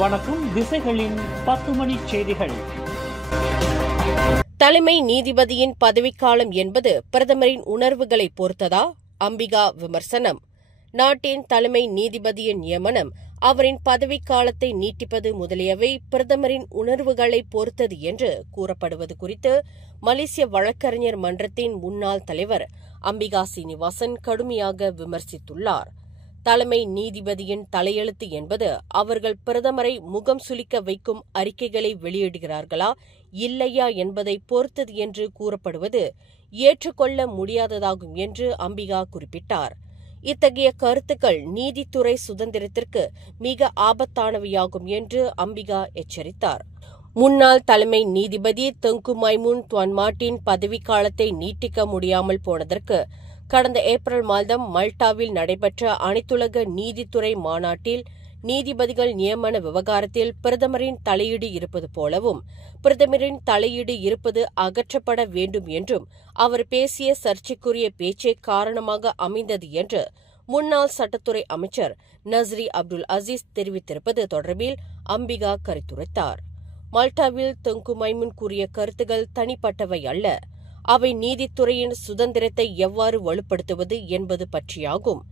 வணக்கம். திசைகளின் 10 மணி செய்திகள். தலைமை நீதிபதியின் பதவிக்காலம் என்பது பிரதமரின் உணர்வுகளை பொறுத்ததா? அம்பிகா விமர்சனம். நாட்டின் தலைமை நீதிபதியின் நியமனம், அவரின் பதவிக்காலத்தை நீட்டிப்பது முதலியவை பிரதமரின் உணர்வுகளை பொறுத்தது என்று கூறப்படுவது குறித்து மலேசிய வழக்கறிஞர் மன்றத்தின் முன்னாள் தலைவர் அம்பிகா சீனிவாசன் கடுமையாக விமர்சித்துள்ளார். தலைமை நீதிபதியின் தலையெழுத்து என்பது அவர்கள் பிரதமரை முகம் சுளிக்க வைக்கும் அறிக்கைகளை வெளியிடுகிறார்களா இல்லையா என்பதை பொறுத்தது என்று கூறப்படுவது ஏற்றுக்கொள்ள முடியாததாகும் என்று அம்பிகா குறிப்பிட்டார். இத்தகைய கருத்துக்கள் நீதித்துறை சுதந்திரத்திற்கு மிக ஆபத்தானவையாகும் என்று அம்பிகா எச்சரித்தார். முன்னாள் தலைமை நீதிபதி தெங்கு மைமுன் துவான் மார்ட்டின் பதவிக்காலத்தை நீட்டிக்க முடியாமல் போனதற்கு கடந்த ஏப்ரல் மாதம் மல்டாவில் நடைபெற்ற அனைத்துலக நீதித்துறை மாநாட்டில் நீதிபதிகள் நியமன விவகாரத்தில் பிரதமரின் தலையீடு இருப்பது போலவும் பிரதமரின் தலையீடு இருப்பது அகற்றப்பட வேண்டும் என்றும் அவர் பேசிய சர்ச்சைக்குரிய பேச்சே காரணமாக அமைந்தது என்று முன்னாள் சட்டத்துறை அமைச்சர் நஸ்ரி அப்துல் அசீஸ் தெரிவித்திருப்பது தொடர்பில் அம்பிகா கருத்துரைத்தார். மல்டாவில் தெங்கு மைமுன் கூறிய கருத்துகள் தனிப்பட்டவை அல்ல, அவை நீதித்துறையின் சுதந்திரத்தை எவ்வாறு வலுப்படுத்துவது என்பது பற்றியாகும்.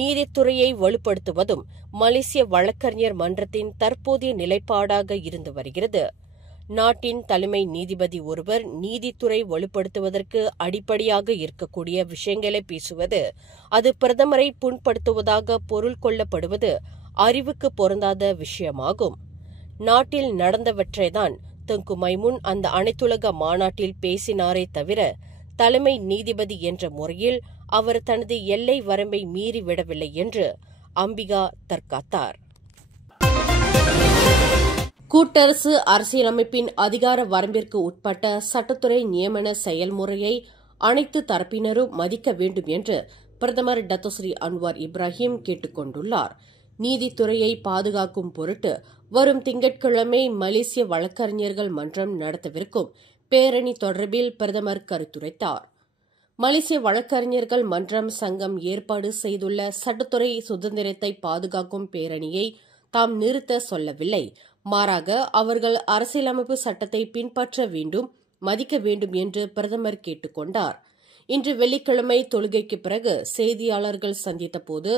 நீதித்துறையை வலுப்படுத்துவதும் மலேசிய வழக்கறிஞர் மன்றத்தின் தற்போதைய நிலைப்பாடாக இருந்து வருகிறது. நாட்டின் தலைமை நீதிபதி ஒருவர் நீதித்துறை வலுப்படுத்துவதற்கு அடிப்படையாக இருக்கக்கூடிய விஷயங்களை பேசுவது, அது பிரதமரை புண்படுத்துவதாக பொருள் கொள்ளப்படுவது அறிவுக்கு பொருந்தாத விஷயமாகும். நாட்டில் நடந்தவற்றைதான் தெங்கு மைமுன் அந்த அனைத்துலக மாநாட்டில் பேசினாரே தவிர தலைமை நீதிபதி என்ற முறையில் அவர் தனது எல்லை வரம்பை மீறிவிடவில்லை என்று அம்பிகா தற்காத்தார். கூட்டரசு அரசியலமைப்பின் அதிகார வரம்பிற்கு உட்பட்ட சட்டத்துறை நியமன செயல்முறையை அனைத்து தரப்பினரும் மதிக்க வேண்டும் என்று பிரதமர் டத்தோஸ்ரீ அன்வார் இப்ராஹிம் கேட்டுக் கொண்டுள்ளார். நீதித்துறையை பாதுகாக்கும் பொருட்டு வரும் திங்கட்கிழமை மலேசிய வழக்கறிஞர்கள் மன்றம் நடத்தவிருக்கும் பேரணி தொடர்பில் பிரதமர் கருத்துரைத்தார். மலேசிய வழக்கறிஞர்கள் மன்றம் சங்கம் ஏற்பாடு செய்துள்ள சட்டத்துறை சுதந்திரத்தை பாதுகாக்கும் பேரணியை தாம் நிறுத்த சொல்லவில்லை, மாறாக அவர்கள் அரசியலமைப்பு சட்டத்தை பின்பற்ற வேண்டும், மதிக்க வேண்டும் என்று பிரதமர் கேட்டுக் கொண்டார். இன்று வெள்ளிக்கிழமை தொழுகைக்கு பிறகு செய்தியாளர்கள் சந்தித்தபோது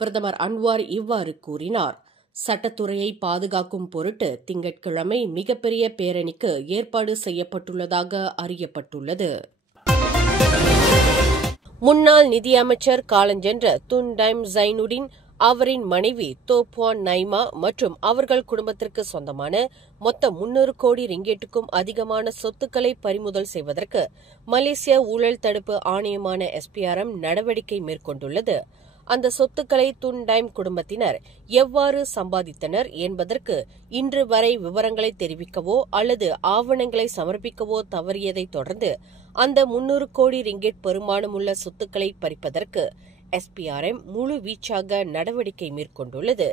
பிரதமர் அன்வார் இவ்வாறு கூறினார். சட்டத்துறையை பாதுகாக்கும் பொருட்டு திங்கட்கிழமை மிகப்பெரிய பேரணிக்கு ஏற்பாடு செய்யப்பட்டுள்ளதாக அறியப்பட்டுள்ளது. முன்னாள் நிதியமைச்சர் காலஞ்சென்ற துன் டைம் ஜைனுடின், அவரின் மனைவி தோ புவான் நைமா மற்றும் அவர்கள் குடும்பத்திற்கு சொந்தமான மொத்தம் 300 கோடி ரிங்கேட்டுக்கும் அதிகமான சொத்துக்களை பறிமுதல் செய்வதற்கு மலேசிய ஊழல் தடுப்பு ஆணையமான SPRM நடவடிக்கை மேற்கொண்டுள்ளது. அந்த சொத்துக்களை துன் டைம் குடும்பத்தினர் எவ்வாறு சம்பாதித்தனர் என்பதற்கு இன்று வரை விவரங்களை தெரிவிக்கவோ அல்லது ஆவணங்களை சமர்ப்பிக்கவோ தவறியதைத் தொடர்ந்து அந்த 300 கோடி ரிங்கெட் பெருமானமுள்ள சொத்துக்களை பறிப்பதற்கு SPRM முழு வீச்சாக நடவடிக்கை மேற்கொண்டுள்ளது.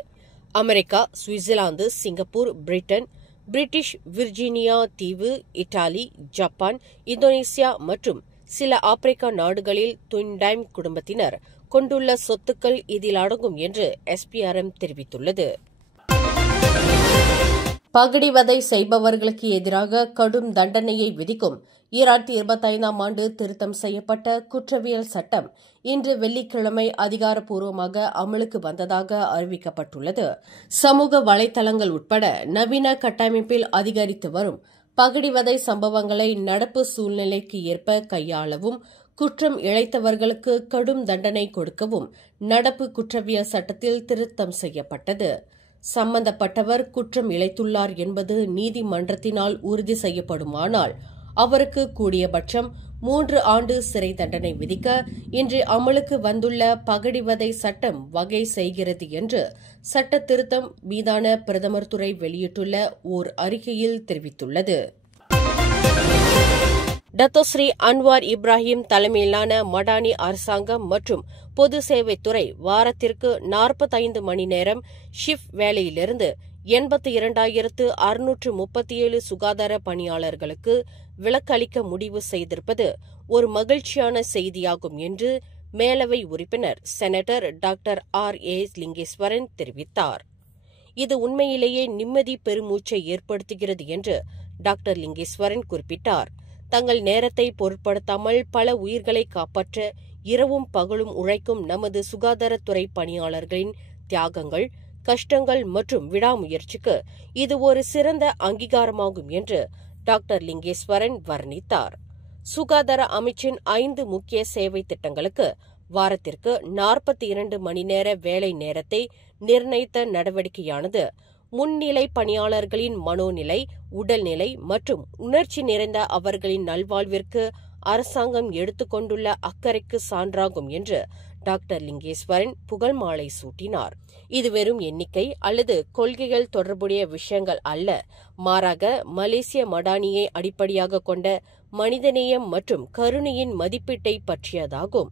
America, Switzerland, Singapore, Britain, British Virginia தீவு, இத்தாலி, ஜப்பான், இந்தோனேசியா மற்றும் சில ஆப்பிரிக்கா நாடுகளில் துன் டைம் குடும்பத்தினர் கொண்டுள்ள சொத்துக்கள் இதில் அடங்கும் என்று SPRM தெரிவித்துள்ளது. பகடிவதை செய்பவர்களுக்கு எதிராக கடும் தண்டனையை விதிக்கும் 2025ஆம் ஆண்டு திருத்தம் செய்யப்பட்ட குற்றவியல் சட்டம் இன்று வெள்ளிக்கிழமை அதிகாரப்பூர்வமாக அமலுக்கு வந்ததாக அறிவிக்கப்பட்டுள்ளது. சமூக வலைதளங்கள் உட்பட நவீன கட்டமைப்பில் அதிகரித்து வரும் பகடிவதை சம்பவங்களை நடப்பு சூழ்நிலைக்கு ஏற்ப கையாளவும் குற்றம் இழைத்தவர்களுக்கு கடும் தண்டனை கொடுக்கவும் நடப்பு குற்றவியல் சட்டத்தில் திருத்தம் செய்யப்பட்டது. சம்பந்தப்பட்டவர் குற்றம் இழைத்துள்ளார் என்பது நீதிமன்றத்தினால் உறுதி செய்யப்படுமானால் அவருக்கு கூடியபட்சம் 3 ஆண்டு சிறை தண்டனை விதிக்க இன்று அமலுக்கு வந்துள்ள பகடிவதை சட்டம் வகை செய்கிறது என்று சட்ட திருத்தம் மீதான பிரதமர் துறை வெளியிட்டுள்ள ஓர் அறிக்கையில் தெரிவித்துள்ளது. டத்தோஸ்ரீ அன்வார் இப்ராஹிம் தலைமையிலான மடானி அரசாங்கம் மற்றும் பொது சேவைத்துறை வாரத்திற்கு 45 மணி நேரம் ஷிஃப்ட் வேலையிலிருந்து 82,637 சுகாதார பணியாளர்களுக்கு விலக்களிக்க முடிவு செய்திருப்பது ஒரு மகிழ்ச்சியான செய்தியாகும் என்று மேலவை உறுப்பினர் செனட்டர் டாக்டர் R.A. லிங்கேஸ்வரன் தெரிவித்தார். இது உண்மையிலேயே நிம்மதி பெருமூச்சை ஏற்படுத்துகிறது என்று டாக்டர் லிங்கேஸ்வரன் குறிப்பிட்டார். தங்கள் நேரத்தை பொருட்படுத்தாமல் பல உயிர்களை காப்பாற்ற இரவும் பகலும் உழைக்கும் நமது சுகாதாரத்துறை பணியாளர்களின் தியாகங்கள், கஷ்டங்கள் மற்றும் விடாமுயற்சிக்கு இது ஒரு சிறந்த அங்கீகாரமாகும் என்று டாக்டர் லிங்கேஸ்வரன் வர்ணித்தார். சுகாதார அமைச்சின் 5 முக்கிய சேவை திட்டங்களுக்கு வாரத்திற்கு 42 மணி நேர வேலை நேரத்தை நிர்ணயித்த நடவடிக்கையானது முன்னிலை பணியாளர்களின் மனோநிலை, உடல்நிலை மற்றும் உணர்ச்சி நிறைந்த அவர்களின் நல்வாழ்விற்கு அரசாங்கம் எடுத்துக்கொண்டுள்ள அக்கறைக்கு சான்றாகும் என்று டாக்டர் லிங்கேஸ்வரன் புகழ் மாலை சூட்டினார். இது வெறும் எண்ணிக்கை அல்லது கொள்கைகள் தொடர்புடைய விஷயங்கள் அல்ல, மாறாக மலேசிய மடானியை அடிப்படையாக கொண்ட மனிதநேயம் மற்றும் கருணையின் மதிப்பீட்டை பற்றியதாகும்.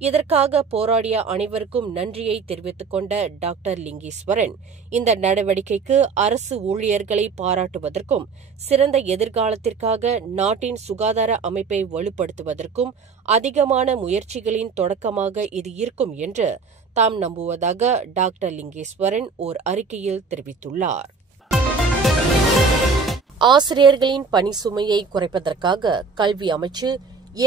இதற்காக போராடிய அனைவருக்கும் நன்றியை தெரிவித்துக் கொண்ட டாக்டர் லிங்கேஸ்வரன், இந்த நடவடிக்கைக்கு அரசு ஊழியர்களை பாராட்டுவதற்கும் சிறந்த எதிர்காலத்திற்காக நாட்டின் சுகாதார அமைப்பை வலுப்படுத்துவதற்கும் அதிகமான முயற்சிகளின் தொடக்கமாக இது இருக்கும் என்று தாம் நம்புவதாக டாக்டர் லிங்கேஸ்வரன் ஓர் அறிக்கையில் தெரிவித்துள்ளார். ஆசிரியர்களின் பணி சுமையை குறைப்பதற்காக கல்வி அமைச்சு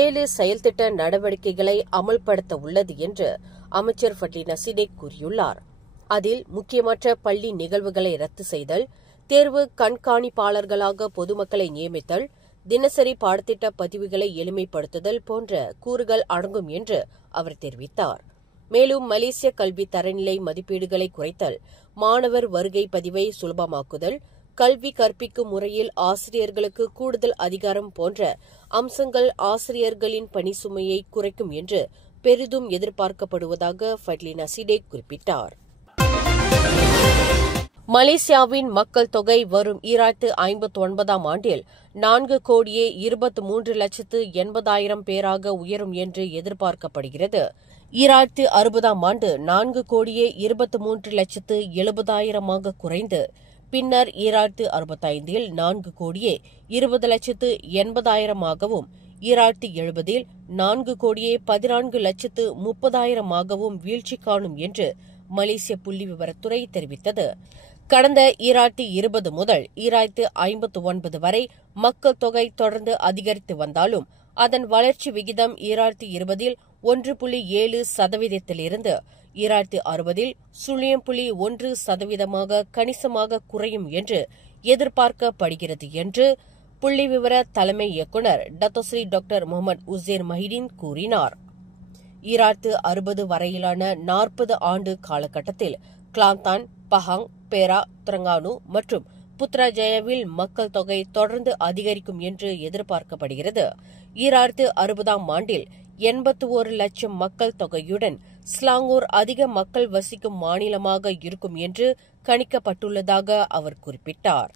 7 செயல்திட்ட நடவடிக்கைகளை அமல்படுத்த உள்ளது என்று அமைச்சர் ஃபட்லினா சிடேக் கூறியுள்ளார். அதில் முக்கியமற்ற பள்ளி நிகழ்வுகளை ரத்து செய்தல், தேர்வு கண்காணிப்பாளர்களாக பொதுமக்களை நியமித்தல், தினசரி பாடத்திட்ட பதிவுகளை எளிமைப்படுத்துதல் போன்ற கூறுகள் அடங்கும் என்று அவர் தெரிவித்தார். மேலும் மலேசிய கல்வி தரநிலை மதிப்பீடுகளை குறைத்தல், மாணவர் வருகை பதிவை சுலபமாக்குதல், கல்வி கற்பிக்கும் முறையில் ஆசிரியர்களுக்கு கூடுதல் அதிகாரம் போன்ற அம்சங்கள் ஆசிரியர்களின் பணி சுமையை குறைக்கும் என்று பெரிதும் எதிர்பார்க்கப்படுவதாக ஃபட்லினா சிடேக் குறிப்பிட்டார். மலேசியாவின் மக்கள் தொகை வரும் 2059 ஆண்டில் 4,23,80,000 பேராக உயரும் என்று எதிர்பார்க்கப்படுகிறது. 2060 ஆண்டு 4,23,70,000 குறைந்து பின்னர் 2065 4,20,80,000 2070 4,14,30,000 வீழ்ச்சி காணும் என்று மலேசிய புள்ளிவிவரத்துறை தெரிவித்தது. கடந்த 2020 முதல் 2059 வரை மக்கள் தொகை தொடர்ந்து அதிகரித்து வந்தாலும் அதன் வளர்ச்சி விகிதம் 2020 1.7% 2060 0.1% கணிசமாக குறையும் என்று எதிர்பார்க்கப்படுகிறது என்று புள்ளிவிவர தலைமை இயக்குநர் டத்தோஸ்ரீ டாக்டர் முகமது உசேர் மஹிதீன் கூறினார். 2060 வரையிலான 40 ஆண்டு காலகட்டத்தில் கிளாந்தான், பஹாங், பேரா, திரங்கானு மற்றும் புத்ராஜயாவில் மக்கள் தொகை தொடர்ந்து அதிகரிக்கும் என்று எதிர்பார்க்கப்படுகிறது. 2060 ஆண்டில் 81 லட்சம் மக்கள் தொகையுடன் ஸ்லாங்கூர் அதிக மக்கள் வசிக்கும் மாநிலமாக இருக்கும் என்று கணிக்கப்பட்டுள்ளதாக அவர் குறிப்பிட்டார்.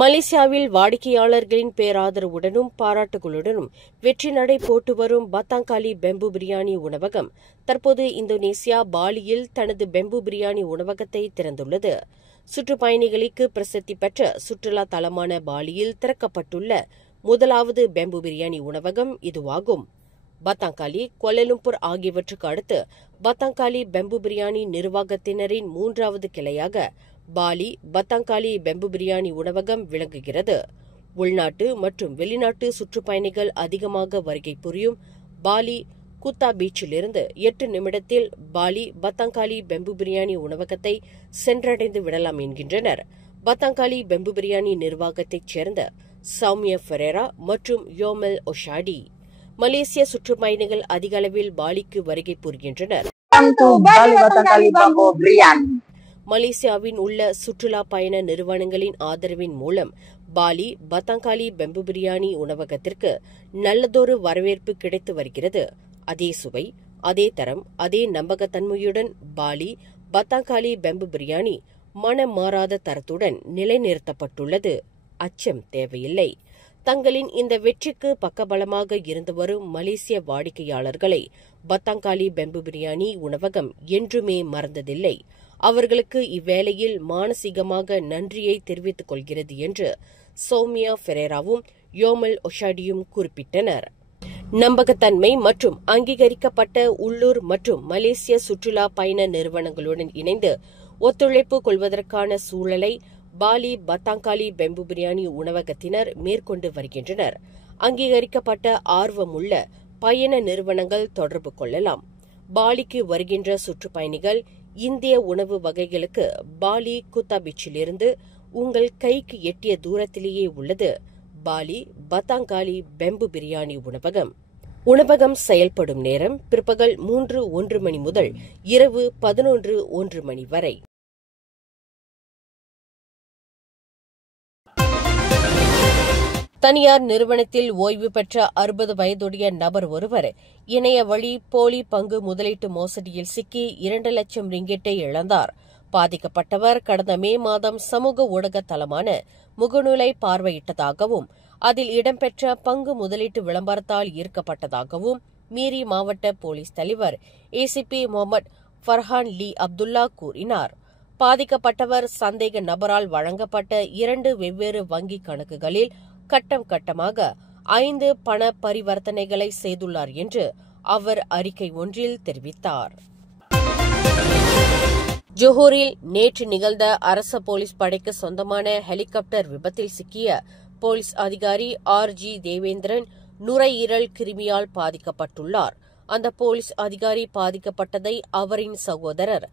மலேசியாவில் வாடிக்கையாளர்களின் பேராதரவுடனும் பாராட்டுகளுடனும் வெற்றி நடை போட்டு வரும் பத்தாங்காலி பெம்பு பிரியாணி உணவகம் தற்போது இந்தோனேசியா பாலியில் தனது பெம்பு பிரியாணி உணவகத்தை திறந்துள்ளது. சுற்றுப்பயணிகளுக்கு பிரசித்தி பெற்ற சுற்றுலா தலமான பாலியில் திறக்கப்பட்டுள்ள முதலாவது பெம்பு பிரியாணி உணவகம் இதுவாகும். பத்தாங்காலி, கோலாலம்பூர் ஆகியவற்றுக்கு அடுத்து பத்தாங்காலி பெம்பு பிரியாணி நிர்வாகத்தினரின் 3வது கிளையாக பாலி பத்தாங்காலி பெம்பு பிரியாணி உணவகம் விளங்குகிறது. உள்நாட்டு மற்றும் வெளிநாட்டு சுற்றுப்பயணிகள் அதிகமாக வருகை புரியும் பாலி குத்தா பீச்சிலிருந்து 8 நிமிடத்தில் பாலி பத்தாங்காலி பெம்பு பிரியாணி உணவகத்தை சென்றடைந்து விடலாம் என்கின்றனர் பத்தாங்காலி பெம்பு பிரியாணி நிர்வாகத்தைச் சேர்ந்த சௌமியா ஃபெரேரா மற்றும் யோமெல் ஒஷாடி. மலேசிய சுற்றுப்பயணிகள் அதிக அளவில் பாலிக்கு வருகை புரிகின்றனர். மலேசியாவின் உள்ள சுற்றுலா பயண நிறுவனங்களின் ஆதரவின் மூலம் பாலி பத்தாங்காலி பெம்பு பிரியாணி உணவகத்திற்கு நல்லதொரு வரவேற்பு கிடைத்து வருகிறது. அதே சுவை, அதே தரம், அதே நம்பகத்தன்மையுடன் பாலி பத்தாங்காலி பெம்பு பிரியாணி மனம் மாறாத தரத்துடன் நிலைநிறுத்தப்பட்டுள்ளது. அச்சம் தேவையில்லை. தங்களின் இந்த வெற்றிக்கு பக்கபலமாக இருந்து வரும் மலேசிய வாடிக்கையாளர்களை பத்தாங்காலி பெம்பு பிரியாணி உணவகம் என்றுமே மறந்ததில்லை. அவர்களுக்கு இவ்வேளையில் மானசீகமாக நன்றியை தெரிவித்துக் கொள்கிறது என்று சௌமியா ஃபெரேராவும் யோமல் ஒஷாடியும் குறிப்பிட்டனர். நம்பகத்தன்மை மற்றும் அங்கீகரிக்கப்பட்ட உள்ளூர் மற்றும் மலேசிய சுற்றுலா பயண நிறுவனங்களுடன் இணைந்து ஒத்துழைப்பு கொள்வதற்கான சூழலை பாலி பத்தாங்காலி பெம்பு பிரியாணி உணவகத்தினர் மேற்கொண்டு வருகின்றனர். அங்கீகரிக்கப்பட்ட ஆர்வமுள்ள பயண நிறுவனங்கள் தொடர்பு கொள்ளலாம். பாலிக்கு வருகின்ற சுற்றுப்பயணிகள் இந்திய உணவு வகைகளுக்கு பாலி குத்தாபிச்சிலிருந்து உங்கள் கைக்கு எட்டிய தூரத்திலேயே உள்ளது பாலி பத்தாங்காலி பெம்பு பிரியாணி உணவகம். உணவகம் செயல்படும் நேரம் பிற்பகல் 3:01 மணி முதல் இரவு 11:01 மணி வரை. தனியார் நிறுவனத்தில் ஓய்வு பெற்ற 60 வயதுடைய நபர் ஒருவர் இணைய வழி போலி பங்கு முதலீட்டு மோசடியில் சிக்கி 2 லட்சம் ரிங்கெட்டை இழந்தார். பாதிக்கப்பட்டவர் கடந்த மே மாதம் சமூக ஊடக தளமான முகநூலை பார்வையிட்டதாகவும் அதில் இடம்பெற்ற பங்கு முதலீட்டு விளம்பரத்தால் ஈர்க்கப்பட்டதாகவும் மீரி மாவட்ட போலீஸ் தலைவர் ஏசிபி முகமது ஃபர்ஹான் லீ அப்துல்லா கூறினார். பாதிக்கப்பட்டவர் சந்தேக நபரால் வழங்கப்பட்ட 2 வெவ்வேறு வங்கிக் கணக்குகளில் கட்டம் கட்டமாக 5 பண பரிவர்த்தனைகளை செய்துள்ளார் என்று அவர் அறிக்கை ஒன்றில் தெரிவித்தார். ஜோஹரில் நேற்று நிகழ்ந்த அரச போலீஸ் படைக்கு சொந்தமான ஹெலிகாப்டர் விபத்தில் சிக்கிய போலீஸ் அதிகாரி RG தேவேந்திரன் நுரையீரல் கிருமியால் பாதிக்கப்பட்டுள்ளார். அந்த போலீஸ் அதிகாரி பாதிக்கப்பட்டதை அவரின் சகோதரர்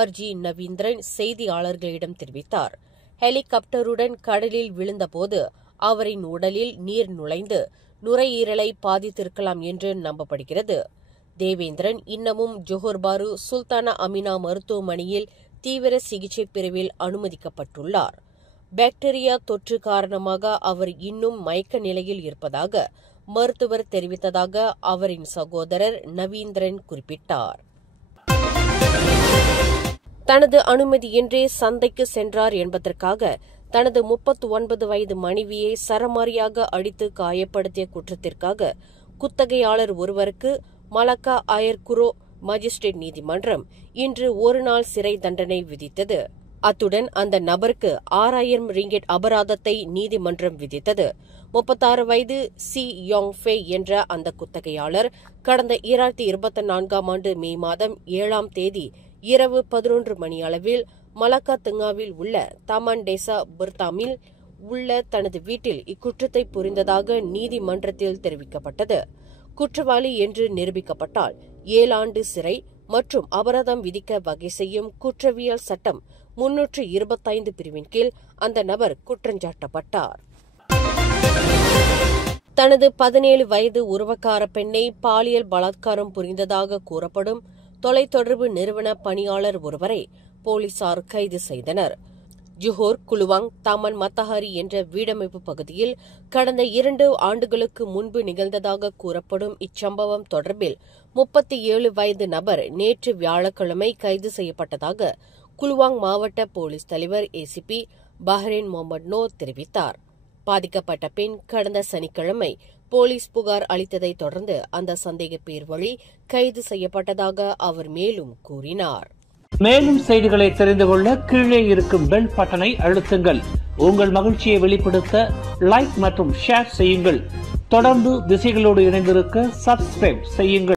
RG நவீந்திரன் செய்தியாளர்களிடம் தெரிவித்தார். ஹெலிகாப்டருடன் கடலில் விழுந்தபோது அவரின் உடலில் நீர் நுழைந்து நுரையீரலை பாதித்திருக்கலாம் என்று நம்பப்படுகிறது. தேவேந்திரன் இன்னமும் ஜோஹர் பாரு சுல்தானா அமினா மருத்துவமனையில் தீவிர சிகிச்சை பிரிவில் அனுமதிக்கப்பட்டுள்ளார். பாக்டீரியா தொற்று காரணமாக அவர் இன்னும் மயக்க நிலையில் இருப்பதாக மருத்துவர் தெரிவித்ததாக அவரின் சகோதரர் நவீந்திரன் குறிப்பிட்டார். தனது அனுமதியின்றி சந்தைக்கு சென்றார் என்பதற்காக தனது 39 வயது மனைவியை சரமாரியாக அடித்து காயப்படுத்திய குற்றத்திற்காக குத்தகையாளர் ஒருவருக்கு மலாக்கா அயர்குரோ மஜிஸ்ட்ரேட் நீதிமன்றம் இன்று 1 நாள் சிறை தண்டனை விதித்தது. அத்துடன் அந்த நபருக்கு 6000 ரிங்கெட் அபராதத்தை நீதிமன்றம் விதித்தது. 36 வயது சி யோங் ஃபே என்ற அந்த குத்தகையாளர் கடந்த 2024ஆம் ஆண்டு மே மாதம் 7ஆம் தேதி இரவு 11 மணி அளவில் மலாக்கா தங்காவில் உள்ள தாமான் டேசா பர்தாமில் உள்ள தனது வீட்டில் இக்குற்றத்தை புரிந்ததாக நீதிமன்றத்தில் தெரிவிக்கப்பட்டது. குற்றவாளி என்று நிரூபிக்கப்பட்டால் 7 ஆண்டு சிறை மற்றும் அபராதம் விதிக்க வகை செய்யும் குற்றவியல் சட்டம் 325 பிரிவின் கீழ் அந்த நபர் குற்றஞ்சாட்டப்பட்டார். தனது 17 வயது உறவுக்கார பெண்ணை பாலியல் பலாத்காரம் புரிந்ததாக கூறப்படும் தொலைத்தொடர்பு நிறுவன பணியாளர் ஒருவரை போலீசார் கைது செய்தனர். ஜோஹர் குலுவாங் தாமன் மத்தஹாரி என்ற வீடமைப்பு பகுதியில் கடந்த 2 ஆண்டுகளுக்கு முன்பு நிகழ்ந்ததாக கூறப்படும் இச்சம்பவம் தொடர்பில் 37 வயது நபர் நேற்று வியாழக்கிழமை கைது செய்யப்பட்டதாக குலுவாங் மாவட்ட போலீஸ் தலைவர் ஏசிபி பஹ்ரேன் முகமது நோ தெரிவித்தார். பாதிக்கப்பட்ட பெண் கடந்த சனிக்கிழமை போலீஸ் புகார் அளித்ததை தொடர்ந்து அந்த சந்தேக பேர் வழி கைது செய்யப்பட்டதாக அவர் மேலும் கூறினார். மேலும் செய்திகளை தெரிந்து கொள்ள கீழே இருக்கும் பெல் பட்டனை அழுத்துங்கள். உங்கள் மகிழ்ச்சியை வெளிப்படுத்த லைக் மற்றும் ஷேர் செய்யுங்கள். தொடர்ந்து திசைகளோடு இணைந்திருக்க சப்ஸ்கிரைப் செய்யுங்கள்.